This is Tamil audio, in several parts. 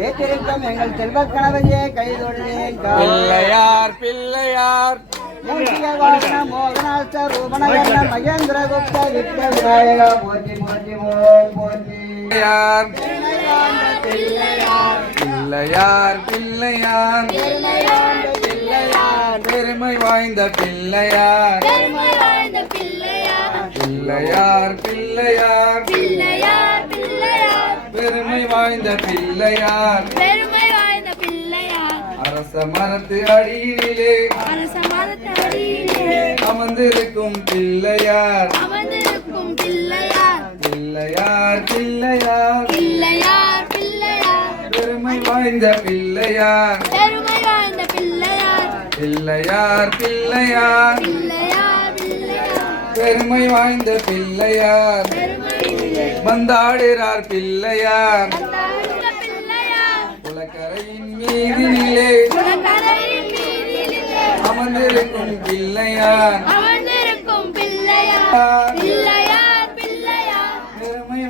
ஏற்றிருக்கும் எங்கள் செல்வ கணவரையே கைதொழுதேன். பிள்ளையார் பிள்ளையார் மோகனாஸ்த ரூபணகர்ண மகேந்திர குப்த வித்ய விநாயக போற்றி போற்றி போற்றி. பிள்ளையார் பிள்ளையார் பெருமை வாய்ந்த பிள்ளையார் பிள்ளையார் பிள்ளையார் பெருமை வாய்ந்த பிள்ளையார் அரச மரத்து அடியிலே அமர்ந்திருக்கும் பிள்ளையார் பிள்ளையார் பிள்ளையார் பெருமை வாய்ந்த பிள்ளையார் பிள்ளையார் பிள்ளையார் பெருமை வாய்ந்த பிள்ளையார் வந்தாடுகிறார் பிள்ளையார் உலக்கரையின் மீதினிலே அமர்ந்திருக்கும் பிள்ளையார் பெருமை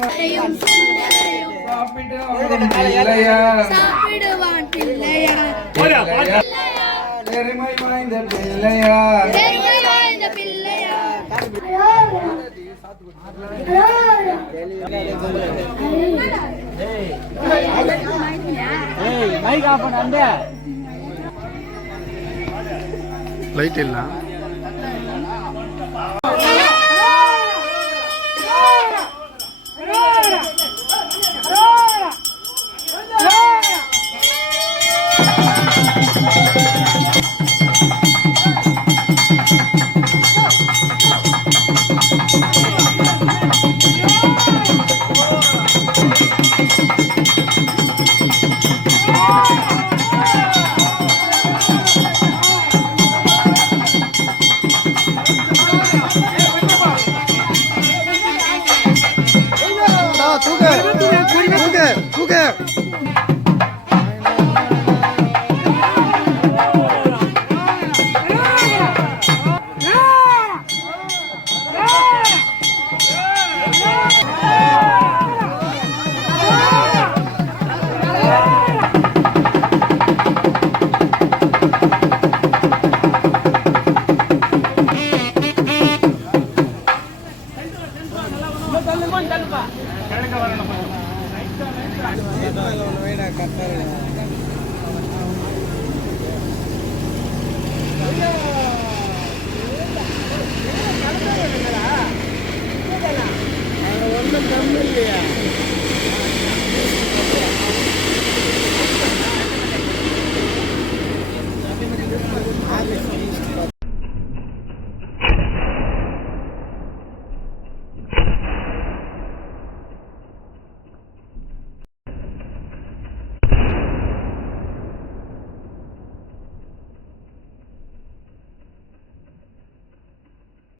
பெருமை வாய்ந்த பிள்ளையார் லைட் இல்ல